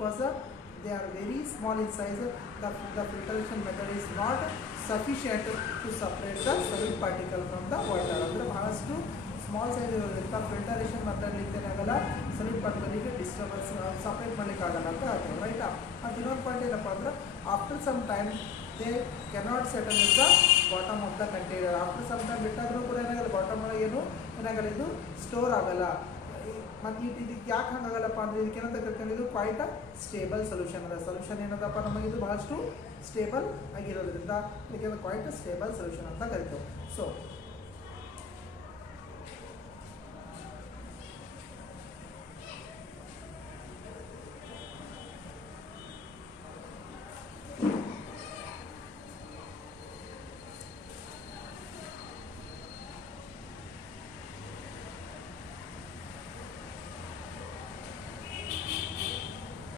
because they are very small in size. The filtration method is not sufficient to separate the solid particle from the water. ಅಂದರೆ ಬಹಳಷ್ಟು small size ಇರೋದ್ರಿಂದ ಫಿಲ್ಟರೇಷನ್ ಮಾಡಲಿಕ್ಕೆ ಏನಾಗಲ್ಲ, solid ಪಾರ್ಟಿಕಲಿಗೆ disturbance separate ಮಾಡಲಿಕ್ಕೆ ಆಗಲ್ಲ ಅಂತ ಹೇಳ್ತೀವಿ, ರೈಟಾ. ಮತ್ತು ಇನ್ನೊಂದು ಪಾಯಿಂಟ್ ಏನಪ್ಪ ಅಂದ್ರೆ after some time they cannot settle with the bottom of the container. After some time ಬಿಟ್ಟಾದರೂ ಕೂಡ ಏನಾಗಲ್ಲ, ಬಾಟಮ್ ಒಳಗೆ ಏನು ಏನಾಗಲ್ಲ, ಇದು ಸ್ಟೋರ್ ಆಗಲ್ಲ. ಮತ್ತು ಇದಕ್ಕೆ ಯಾಕೆ ಹಂಗಾಗಲ್ಲಪ್ಪ ಅಂದರೆ ಇದಕ್ಕೆ ಏನಂತ ಕರ್ಕೊಂಡು ಇದು ಕ್ವೈಟ್ ಸ್ಟೇಬಲ್ ಸೊಲ್ಯೂಷನ್ ಅದ. ಸೊಲ್ಯೂಷನ್ ಏನದಪ್ಪ ನಮಗೆ ಇದು ಬಹಳಷ್ಟು ಸ್ಟೇಬಲ್ ಆಗಿರೋದ್ರಿಂದ ಇದಕ್ಕೆ ಕ್ವೈಟ್ ಸ್ಟೇಬಲ್ ಸೊಲ್ಯೂಷನ್ ಅಂತ ಕರಿತೇವೆ. ಸೊ